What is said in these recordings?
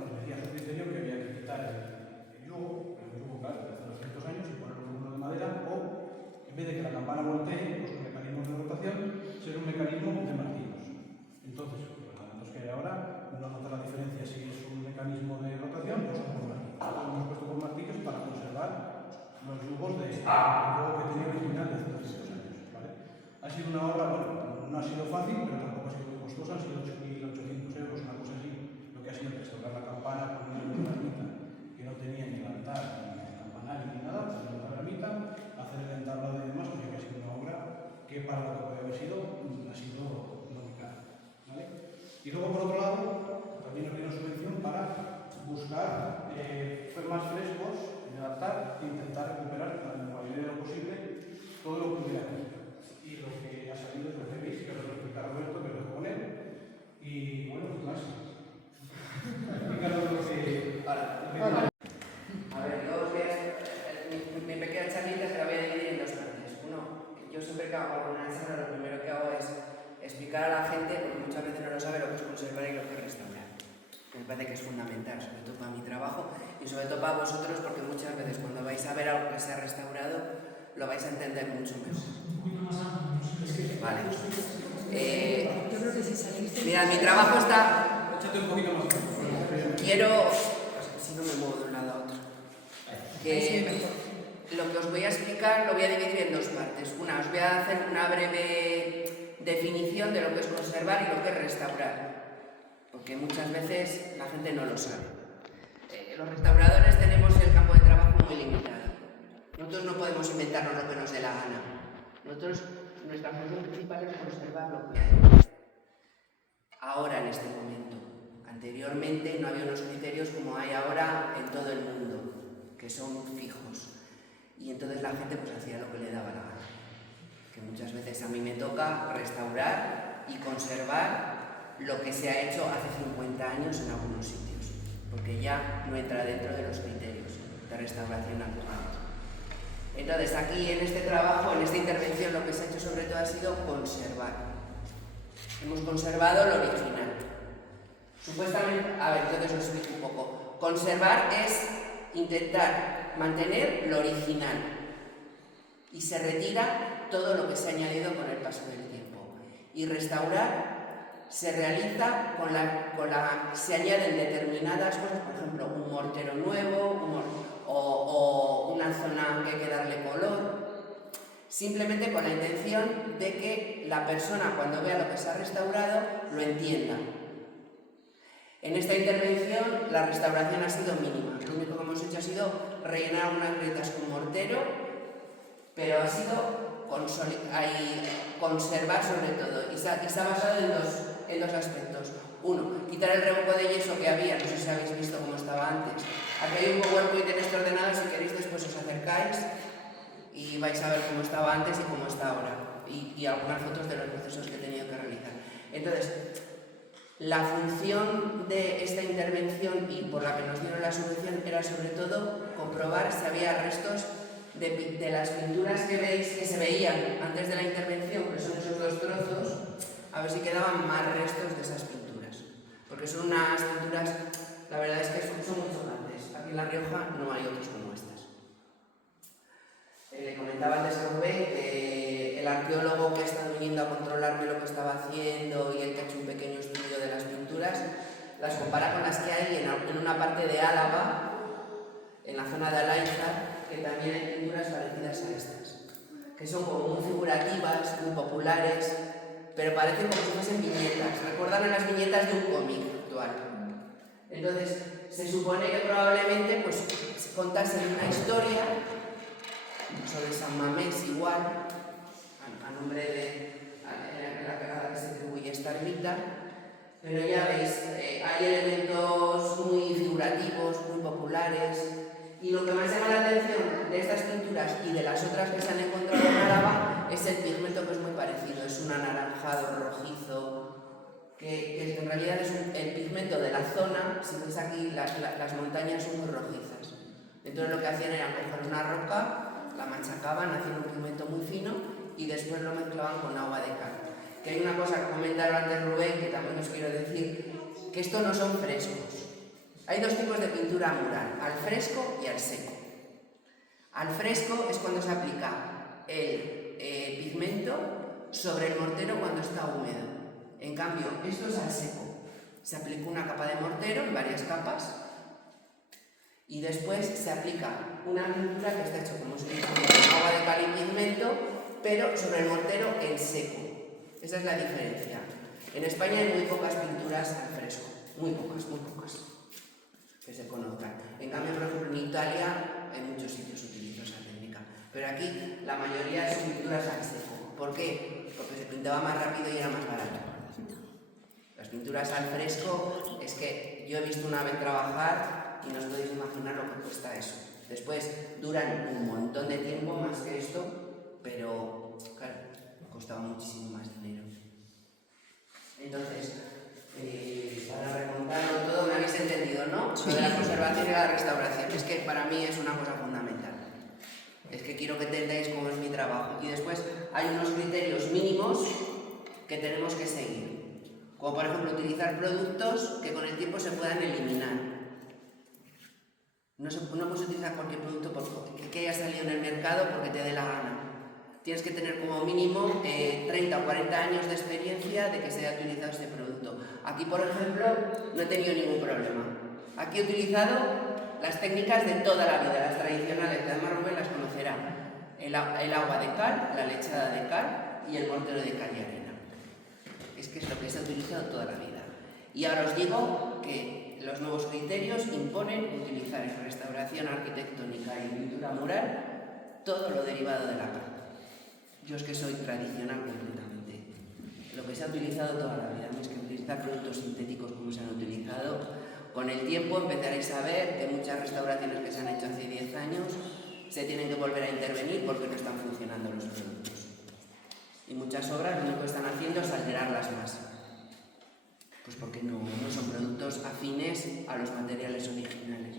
nos decía su criterio que había que quitar el yugo, claro, de hace 200 años y poner uno de madera, o en vez de que la campana voltee, pues un mecanismo de rotación, ser un mecanismo de martillos. Entonces, los datos que hay ahora no nota la diferencia si es un mecanismo de rotación o son por martillos. Lo hemos puesto por martillos para conservar los yugos de yugo que tenía original de hace 200 años. ¿Vale? Ha sido una obra, bueno, no ha sido fácil, pero tampoco ha sido muy costosa, han sido 8.800 euros, una cosa así. Lo que ha sido restaurar la campana con una ermita que no tenía ni altar, ni campanario, ni nada, pues la ermita, hacer el entablo de demás, pues ya que ha sido una obra que para lo que puede haber sido, ha sido lógica. ¿Vale? Y luego, por otro lado, también nos dio una subvención para buscar más frescos en el altar e intentar recuperar en la medida de lo posible todo lo que hubiera aquí. Y lo que ha salido es lo que veis, que os lo explica Roberto, que lo dejo con él. Y bueno, pues más. Explícanos lo que... A ver, yo os voy a... Mi pequeña charlita se la voy a dividir en dos partes. Uno, yo siempre que hago alguna charla, lo primero que hago es explicar a la gente, porque muchas veces no lo sabe, lo que es conservar y lo que es restaurar. Me parece que es fundamental, sobre todo para mi trabajo y sobre todo para vosotros, porque muchas veces cuando vais a ver algo que se ha restaurado, lo vais a entender mucho mejor. Vale. Mira, mi trabajo está... Échate un poquito más. Quiero... Si no me muevo de un lado a otro. Lo que os voy a explicar lo voy a dividir en dos partes. Una, os voy a hacer una breve definición de lo que es conservar y lo que es restaurar. Porque muchas veces la gente no lo sabe. Los restauradores tenemos el campo de trabajo muy limitado. Nosotros no podemos inventarnos lo que nos dé la gana. Nuestra función principal es conservar lo que hay. Ahora, en este momento. Anteriormente no había unos criterios como hay ahora en todo el mundo, que son fijos. Y entonces la gente pues hacía lo que le daba la gana. Que muchas veces a mí me toca restaurar y conservar lo que se ha hecho hace 50 años en algunos sitios, porque ya no entra dentro de los criterios de restauración actual. Entonces aquí en este trabajo, en esta intervención, lo que se ha hecho sobre todo ha sido conservar. Hemos conservado lo original. Supuestamente, a ver, entonces os explico un poco. Conservar es intentar mantener lo original y se retira todo lo que se ha añadido con el paso del tiempo. Y restaurar se realiza se añaden determinadas cosas, por ejemplo, un mortero nuevo o una zona que hay que darle color, simplemente con la intención de que la persona cuando vea lo que se ha restaurado lo entienda. En esta intervención la restauración ha sido mínima, lo único que hemos hecho ha sido rellenar unas grietas con mortero, pero ha sido conservar sobre todo y se ha basado en dos aspectos. Uno, quitar el revoco de yeso que había, no sé si habéis visto cómo estaba antes. Aquí hay un PowerPoint en este ordenador, si queréis después os acercáis y vais a ver cómo estaba antes y cómo está ahora y algunas fotos de los procesos que he tenido que realizar. Entonces, la función de esta intervención y por la que nos dieron la subvención era sobre todo comprobar si había restos de las pinturas que veis que se veían antes de la intervención, que son esos dos trozos, a ver si quedaban más restos de esas pinturas. Porque son unas pinturas, la verdad es que son muy chocantes. Aquí en La Rioja no hay otros como estas. Le comentaba antes a Rubén que el arqueólogo que ha estado viniendo a controlarme lo que estaba haciendo y el que ha hecho un pequeño estudio de las pinturas, las compara con las que hay en una parte de Álava, en la zona de Alaiza, que también hay pinturas parecidas a estas, que son como muy figurativas, muy populares, pero parecen como si fuesen viñetas, recuerdan a las viñetas de un cómic actual. Entonces, se supone que probablemente pues, contasen una historia sobre San Mamés igual, a nombre de la que se atribuye esta ermita, pero ya veis, hay elementos muy figurativos, muy populares, y lo que más llama la atención de estas pinturas y de las otras que se han encontrado en Álava es el pigmento, que es muy parecido, es un anaranjado rojizo, que en realidad es el pigmento de la zona. Si veis aquí, las montañas son muy rojizas. Entonces lo que hacían era coger una roca, la machacaban, hacían un pigmento muy fino y después lo mezclaban con agua de cal. Que hay una cosa que comentaron antes Rubén, que también os quiero decir, que esto no son frescos. Hay dos tipos de pintura mural, al fresco y al seco. Al fresco es cuando se aplica el pigmento sobre el mortero cuando está húmedo. En cambio, esto es al seco. Se aplica una capa de mortero en varias capas y después se aplica una pintura que está hecha, como os he dicho, con agua de cal y pigmento, pero sobre el mortero en seco. Esa es la diferencia. En España hay muy pocas pinturas al fresco, muy pocas, que se conozcan. En cambio, por ejemplo, en Italia, en muchos sitios utilizo esa técnica. Pero aquí la mayoría son pinturas al seco. ¿Por qué? Porque se pintaba más rápido y era más barato. Las pinturas al fresco, es que yo he visto una vez trabajar y no os podéis imaginar lo que cuesta eso. Después duran un montón de tiempo más que esto, pero claro, costaba muchísimo más dinero. Entonces, para remontarlo todo, me habéis entendido, ¿no? Lo de la conservación y la restauración. Es que para mí es una cosa fundamental. Es que quiero que entendáis cómo es mi trabajo. Y después hay unos criterios mínimos que tenemos que seguir. Como por ejemplo utilizar productos que con el tiempo se puedan eliminar. No puedes utilizar cualquier producto que haya salido en el mercado porque te dé la gana. Tienes que tener como mínimo 30 o 40 años de experiencia de que se haya utilizado este producto. Aquí, por ejemplo, no he tenido ningún problema. Aquí he utilizado las técnicas de toda la vida, las tradicionales, que además Rubén las conocerá. El agua de cal, la lechada de cal y el mortero de cal y arena. Es que es lo que se ha utilizado toda la vida. Y ahora os digo que los nuevos criterios imponen utilizar en restauración arquitectónica y pintura mural todo lo derivado de la cal. Yo es que soy tradicional completamente. Lo que se ha utilizado toda la vida, no es que utilizar productos sintéticos como se han utilizado. Con el tiempo empezaréis a ver que muchas restauraciones que se han hecho hace 10 años se tienen que volver a intervenir porque no están funcionando los productos. Y muchas obras lo único que están haciendo es alterarlas más. Pues porque no son productos afines a los materiales originales.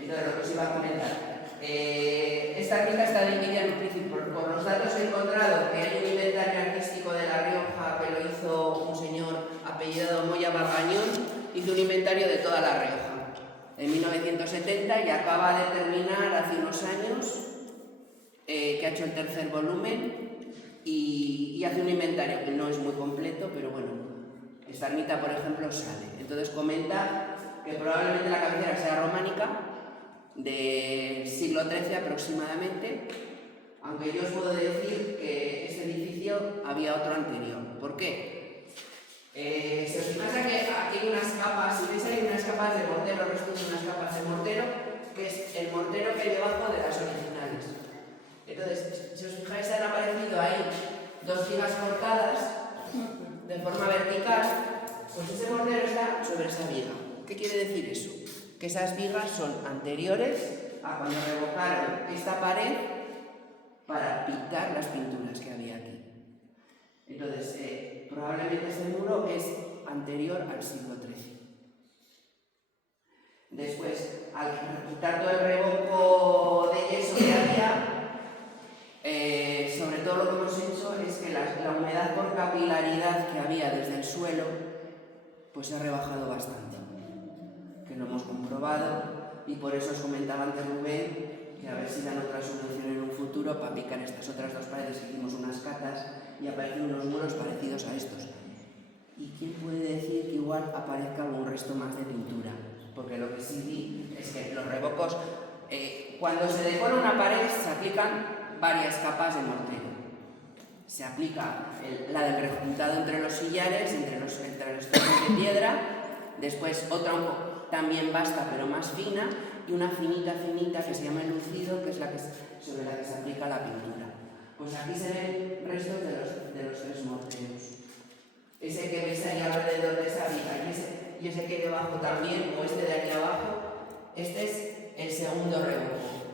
Entonces, lo que os iba a comentar. Esta lista está dividida en principio por los datos he encontrado que hay un inventario artístico de La Rioja que lo hizo un señor apellidado Moya Bargañón, hizo un inventario de toda La Rioja en 1970 y acaba de terminar hace unos años que ha hecho el tercer volumen y hace un inventario que no es muy completo, pero bueno, esta ermita por ejemplo sale. Entonces comenta que probablemente la cabecera sea románica del siglo XIII aproximadamente, aunque yo os puedo decir que este edificio había otro anterior. ¿Por qué? Si os fijáis aquí hay unas capas, si veis hay unas capas de mortero, restos de unas capas de mortero, que es el mortero que hay debajo de las originales. Entonces, si os fijáis han aparecido ahí dos vigas cortadas de forma vertical, pues ese mortero está sobre esa viga. ¿Qué quiere decir eso? Que esas vigas son anteriores a cuando revocaron esta pared para pintar las pinturas que había aquí. Entonces, probablemente ese muro es anterior al siglo XIII. Después, al quitar todo el revoco de yeso que había, sobre todo lo que hemos hecho es que la humedad por capilaridad que había desde el suelo, pues se ha rebajado bastante. Que lo hemos comprobado y por eso os comentaba antes Rubén que a ver si dan otra solución en un futuro para picar estas otras dos paredes. Hicimos unas catas y aparecen unos muros parecidos a estos. ¿Y quién puede decir que igual aparezca algún resto más de pintura? Porque lo que sí vi es que los revocos, cuando se decora una pared se aplican varias capas de mortero. Se aplica la del rejuntado entre los sillares, entre los trozos de piedra, después otra un poco también basta pero más fina y una finita que se llama lucido, que es sobre la que se aplica la pintura. Pues aquí se ven restos de los tres morteros. Ese que veis ahí alrededor de esa viga y ese que hay debajo también, o este de aquí abajo, este es el segundo revoco.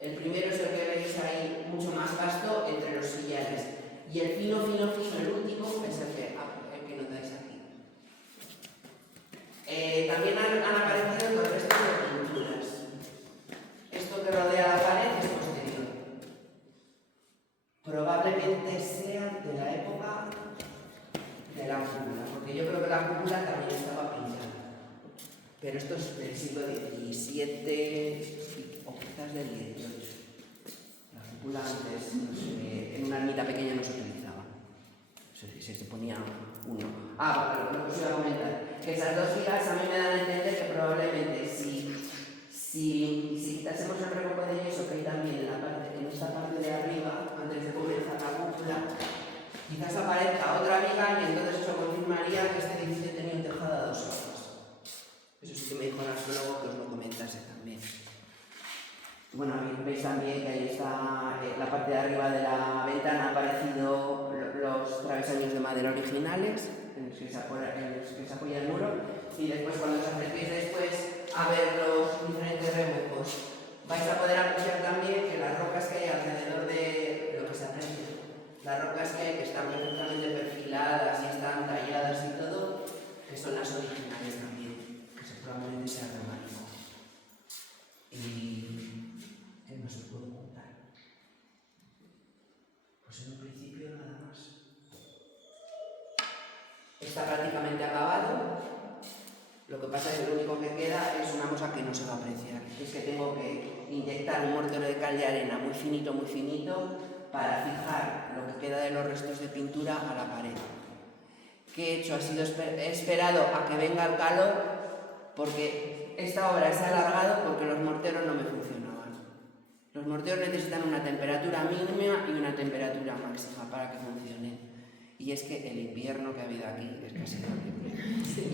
El primero es el que veis ahí mucho más vasto entre los sillares y el fino, el último es el que notáis aquí. También han aparecido los restos de pinturas. Esto que rodea la pared es posterior. Probablemente sea de la época de la cúpula, porque yo creo que la cúpula también estaba pintada. Pero esto siglo XVII o quizás del XVIII. La cúpula antes, en una ermita pequeña no se utilizaba. Se ponía uno. Lo que os iba a comentar. Que esas dos filas a mí me dan a entender que probablemente si quitásemos el revoco de yeso que hay también en esta parte de arriba, antes de comenzar la cúpula, quizás aparezca otra viga y entonces eso confirmaría que este edificio tenía un tejado a dos aguas. Eso sí que me dijo el astrólogo que os lo comentase también. Bueno, veis también que ahí está la parte de arriba de la ventana, han aparecido los travesaños de madera originales en los que se apoya el muro, y después cuando os acerquéis después a ver los diferentes rebujos vais a poder apreciar también que las rocas que hay alrededor de lo que se aprecia, las rocas que hay que están perfectamente perfiladas y están talladas y todo, que son las originales también, que seguramente sea románico. Y ¿qué más os puedo contar? Pues en un principio nada más. Está prácticamente acabado. Lo que pasa es que lo único que queda es una cosa que no se va a apreciar. Es que tengo que inyectar un mortero de cal de arena muy finito, para fijar lo que queda de los restos de pintura a la pared. ¿Qué he hecho? He esperado a que venga el calor, porque esta obra se ha alargado porque los morteros no me funcionaban. Los morteros necesitan una temperatura mínima y una temperatura máxima para que funcionen. Y es que el invierno que ha habido aquí es casi horrible.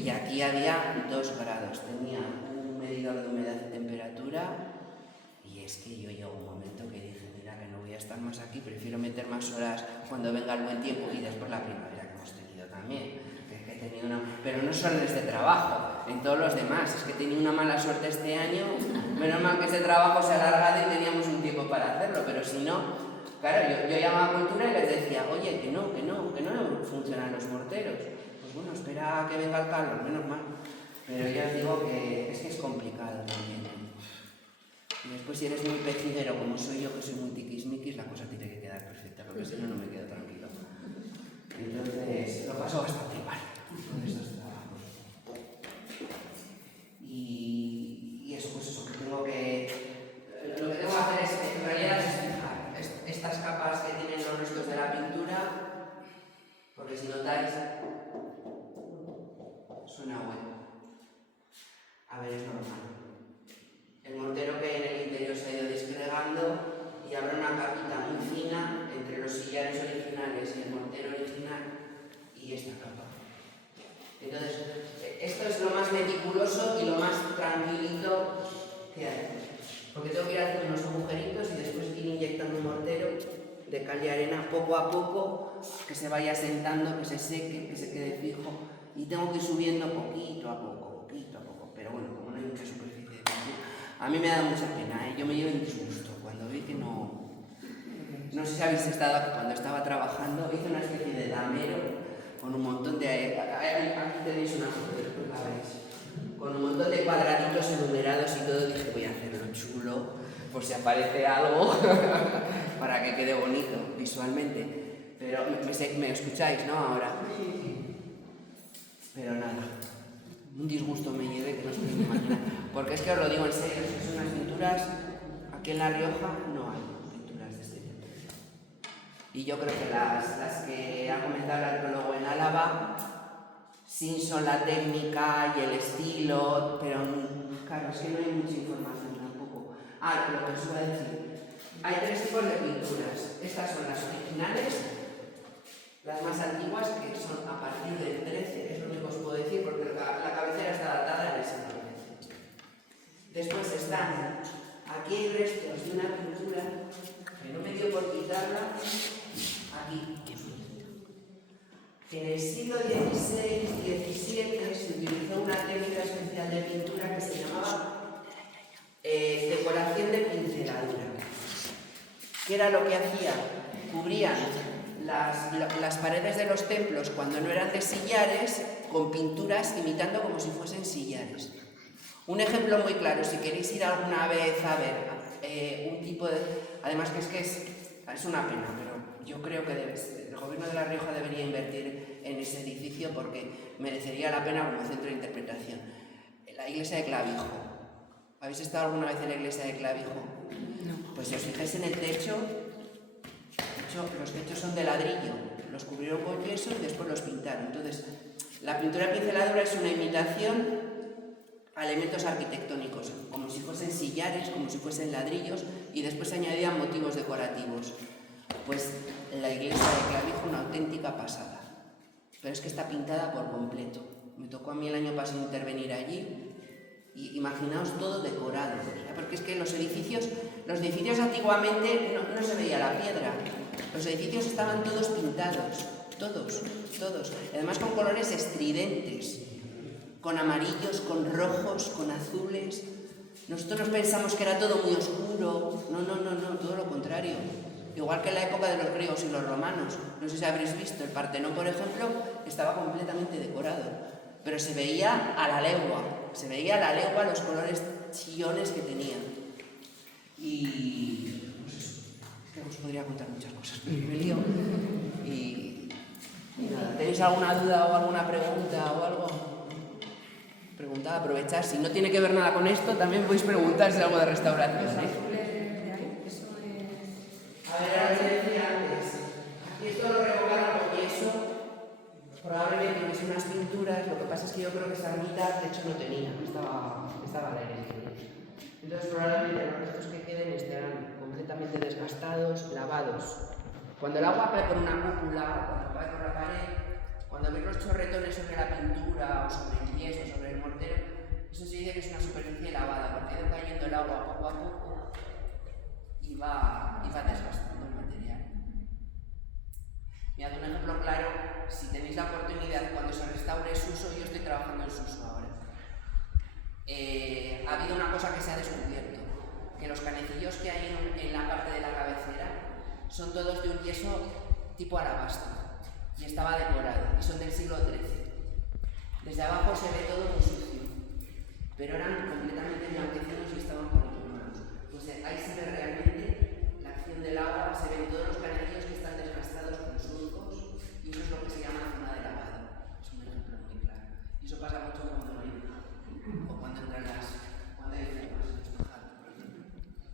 Y aquí había 2 grados, tenía un medidor de humedad y temperatura, y es que yo llegó un momento que dije, mira que no voy a estar más aquí, prefiero meter más horas cuando venga el buen tiempo, y después la primavera que hemos tenido también, que he tenido pero no solo en este trabajo, en todos los demás, es que he tenido una mala suerte este año, menos mal que este trabajo se ha alargado y teníamos un tiempo para hacerlo, pero si no, claro, yo llamaba a Cultura y les decía, oye, que no funcionan los morteros. Pues bueno, espera a que venga el calor, menos mal. Pero ya os digo que es complicado también. Y después si eres muy pecidero como soy yo, que soy muy tiquismiquis, la cosa tiene que quedar perfecta, porque si no, no me quedo tranquilo. Entonces, lo paso bastante mal con estos trabajos. Y eso, pues eso, que tengo que... Lo que tengo que hacer es, en realidad, es fijar estas capas que tienen los restos de la pintura, porque si notáis, suena bueno. A ver, es normal. El mortero que hay en el interior se ha ido disgregando y habrá una capita muy fina entre los sillares originales y el mortero original y esta capa. Entonces, esto es lo más meticuloso y lo más tranquilito que hay. Porque tengo que ir haciendo unos agujeritos y después ir inyectando un mortero de cal y arena poco a poco, que se vaya sentando, que se seque, que se quede fijo, y tengo que ir subiendo poquito a poco, pero bueno, como no hay mucha superficie de pintura, a mí me da mucha pena, yo me llevo en disgusto cuando vi que no sé si habéis estado aquí, cuando estaba trabajando, hice una especie de damero con un montón de, aquí tenéis una foto, después la veis, con un montón de cuadraditos enumerados y todo. Dije, voy a hacerlo chulo, por si aparece algo, para que quede bonito visualmente. Pero me escucháis, ¿no? Ahora. Pero nada, un disgusto me llevé que no os podéis imaginar. Porque es que os lo digo en serio, son unas pinturas, aquí en La Rioja no hay pinturas de este tipo. Y yo creo que las que ha comentado el arqueólogo en Álava, sí son la técnica y el estilo, pero claro, es que no hay mucha información tampoco. Lo que os iba a decir, hay 3 tipos de pinturas. Estas son las originales, las más antiguas, que son a partir del 13, es lo único que os puedo decir, porque la cabecera está datada en el siglo XIII. Después están, aquí hay restos de una pintura que no me dio por quitarla, aquí. En el siglo XVI-XVII se utilizó una técnica especial de pintura que se llamaba decoración de pinceladura. ¿Qué era lo que hacía? Cubrían las paredes de los templos cuando no eran de sillares con pinturas imitando como si fuesen sillares. Un ejemplo muy claro, si queréis ir alguna vez a ver un tipo de... Además que es una pena, pero yo creo que el gobierno de La Rioja debería invertir en ese edificio porque merecería la pena como centro de interpretación. La iglesia de Clavijo, ¿Habéis estado alguna vez en la iglesia de Clavijo? No. Pues si os fijáis en el techo, los techos son de ladrillo, los cubrieron con yeso y después los pintaron. Entonces, la pintura de pinceladura es una imitación a elementos arquitectónicos, como si fuesen sillares, como si fuesen ladrillos, y después se añadían motivos decorativos. Pues la iglesia de Clavijo, una auténtica pasada. Pero es que está pintada por completo. Me tocó a mí el año pasado intervenir allí. Y imaginaos todo decorado, porque es que los edificios antiguamente no se veía la piedra, los edificios estaban todos pintados, todos, además con colores estridentes, con amarillos, con rojos, con azules. Nosotros nos pensamos que era todo muy oscuro, no, todo lo contrario. Igual que en la época de los griegos y los romanos, no sé si habréis visto, el Partenón, por ejemplo, estaba completamente decorado. Pero se veía a la legua los colores chillones que tenían. Y pues eso, es que os podría contar muchas cosas, pero me lío. Y nada, ¿tenéis alguna duda o alguna pregunta o algo? Preguntad, aprovechad. Si no tiene que ver nada con esto, también podéis preguntar si es algo de restauración. A ver, ahora os decía antes, aquí esto lo revocaron con yeso. Probablemente hubiese unas pinturas, lo que pasa es que yo creo que esa ermita de hecho no tenía, estaba al aire libre. Entonces probablemente los restos que queden estarán completamente desgastados, lavados. Cuando el agua cae por una cúpula, cuando cae por la pared, cuando veis los chorretones sobre la pintura o sobre el yeso, sobre el mortero, eso se dice que es una superficie lavada, porque ha ido cayendo el agua poco a poco y va desgastando el material. Mirad un ejemplo claro, si tenéis la oportunidad cuando se restaure Suso, yo estoy trabajando en Suso ahora. Ha habido una cosa que se ha descubierto, que los canecillos que hay en la parte de la cabecera son todos de un yeso tipo alabastro y estaba decorado y son del siglo XIII. Desde abajo se ve todo muy sucio, pero eran completamente blanquecinos y estaban policromados. Pues ahí se ve realmente la acción del agua, se ven todos los canecillos que están desgastados con surcos. Y eso es lo que se llama zona de lavado. Es un ejemplo muy claro. Y eso pasa mucho cuando no hay o cuando entran cuando hay fugas en los tejados, por ejemplo.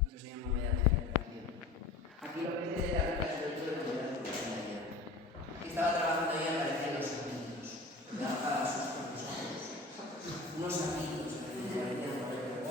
Eso se llama humedad de filtración. Aquí lo que es de la ruta es el hecho de la humedad de filtración. Aquí estaba trabajando ya para hacer los amigos. Trabajaba sus propios ojos. Unos amigos que me parecían por el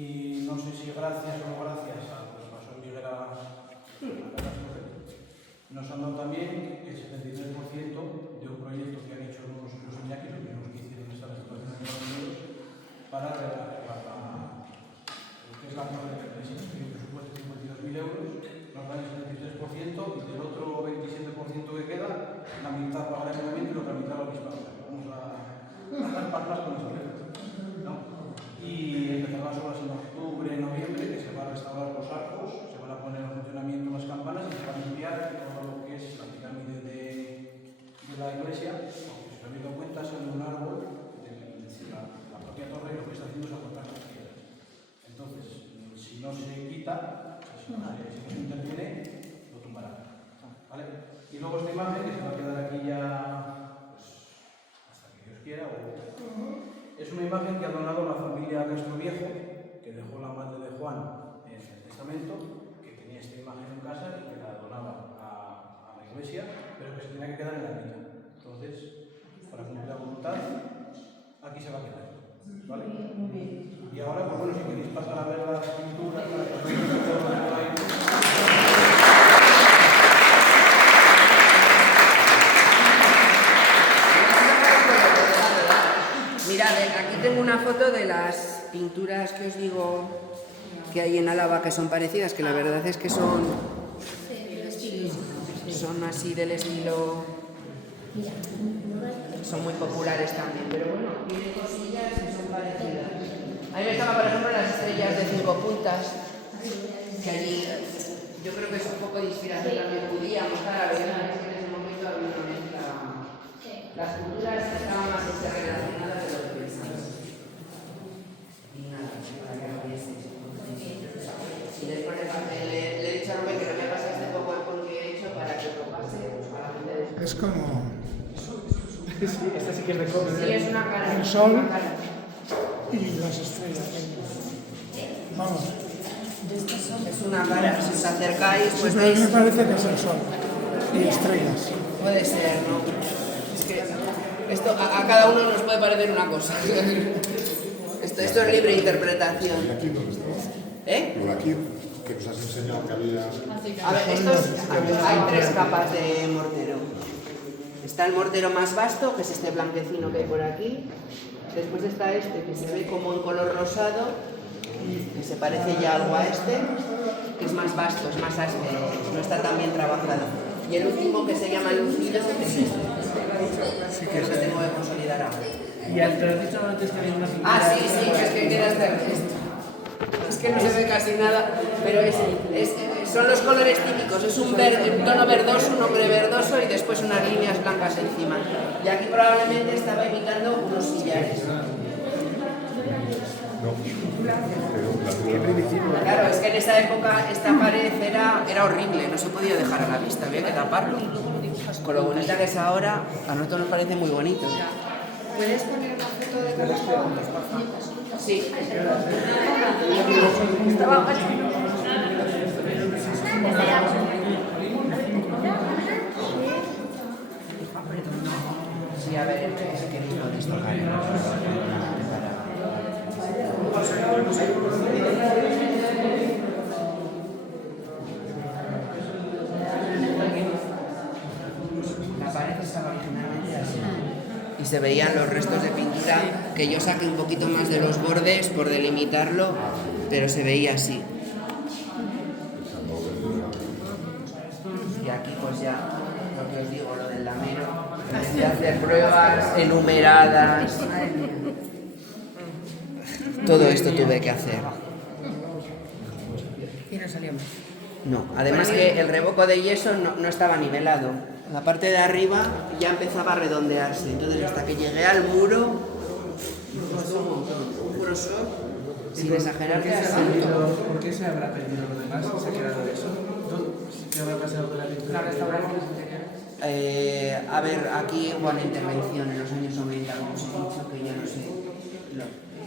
Y no sé si gracias o no gracias a lo que pasó en Miguel a nos han dado también el 73% de un proyecto que han hecho los Iñaki, los mismos que hicieron esta restauración de los euros, para lo que es la zona de presupuesto de 52.000 euros, nos dan el 73% y del otro 27% que queda, la mitad para el ayuntamiento y la otra mitad la misma. Vamos a dar palmas con esto, ¿no? Y empezarán las obras en octubre, noviembre, que se van a restaurar los arcos, se van a poner en funcionamiento las campanas y se va a limpiar todo lo que es la pirámide de la iglesia, porque si os habéis dado cuenta, sale un árbol de la propia torre, lo que está haciendo es acortar las piedras. Entonces, si no se quita, si no se interviene, lo tumbará. ¿Vale? Y luego esta imagen, que se va a quedar aquí ya pues, hasta que Dios quiera, es una imagen que ha donado la familia Castro Viejo, que dejó la madre de Juan en el testamento, que tenía esta imagen en casa y que la donaba a la iglesia, pero que se tenía que quedar en la ermita. Entonces, para cumplir la voluntad, aquí se va a quedar. ¿Vale? Y ahora, pues bueno, si queréis pasar a ver las pinturas, Mirad, aquí tengo una foto de las pinturas que os digo que hay en Álava que son parecidas, que la verdad es que son así del estilo, son muy populares también, pero bueno, tiene cosillas que son parecidas. A mí me estaban, por ejemplo, las estrellas de 5 puntas, que allí yo creo que es un poco de inspiración también judía, mostrar a ver, es que en ese momento había una mezcla. Las culturas estaban más interrelacionadas de lo que pensamos. Y nada, para que lo vieseis. Si después de papel le he dicho a Rubén que no me pase este PowerPoint que he hecho para que lo pase a la gente de su. Es como sí, esta sí que recoge. Sí, es una cara. el sol una cara. y las estrellas. Vamos. Es una cara, si os acercáis, pues A mí veis. me parece que es el sol y estrellas. Puede ser, ¿no? Es que esto a cada uno nos puede parecer una cosa. Esto es libre interpretación. ¿Y aquí dónde está? Por aquí, que nos has enseñado que había... A ver, hay 3 capas de mortero. Está el mortero más vasto, que es este blanquecino que hay por aquí. Después está este, que se ve como en color rosado, que se parece ya algo a este, que es más vasto, es más áspero, no está tan bien trabajado. Y el último, que se llama lucido, es este. Que es lo que tengo que consolidar ahora. Y te lo has dicho antes que había una pintura. Ah, sí, es que queda hasta esto. Es que no se ve casi nada, pero son los colores típicos. Es un tono verdoso, un ocre verdoso y después unas líneas blancas encima. Y aquí probablemente estaba imitando unos sillares. No, pero Claro, es que en esa época esta pared era horrible, no se podía dejar a la vista, había que taparlo. Con lo bonita que es ahora, a nosotros nos parece muy bonito. ¿Puedes poner una foto de cada uno? Sí. Sí, a ver, es que no lo destocar. La pared estaba originalmente así. Y se veían los restos de pintura, que yo saqué un poquito más de los bordes por delimitarlo, pero se veía así. Y aquí pues ya, lo que os digo, lo del lamero, en vez de hacer pruebas enumeradas, todo esto tuve que hacer. Y no salió más. No, además que el revoco de yeso no estaba nivelado. La parte de arriba ya empezaba a redondearse, entonces hasta que llegué al muro, costó un montón, un grosor, sin exagerar que ¿Por qué se habrá perdido lo demás? ¿Se ha quedado eso? ¿Qué habrá pasado con la pintura? A ver, aquí hubo una intervención en los años 90, como os he dicho, que yo no sé.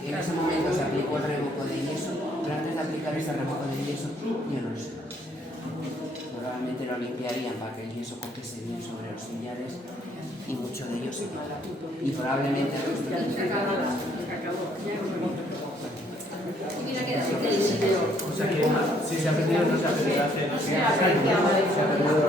En ese momento se aplicó el revoco de yeso, pero antes de aplicar ese revoco de yeso, yo no lo sé. Probablemente lo limpiarían para que el yeso cogiese bien sobre los sillares y mucho de ello se quitó. Y probablemente el resto Y mira que decir que el sitio. O sea que si se ha perdido, no se ha perdido hace 200 años. Se ha perdido.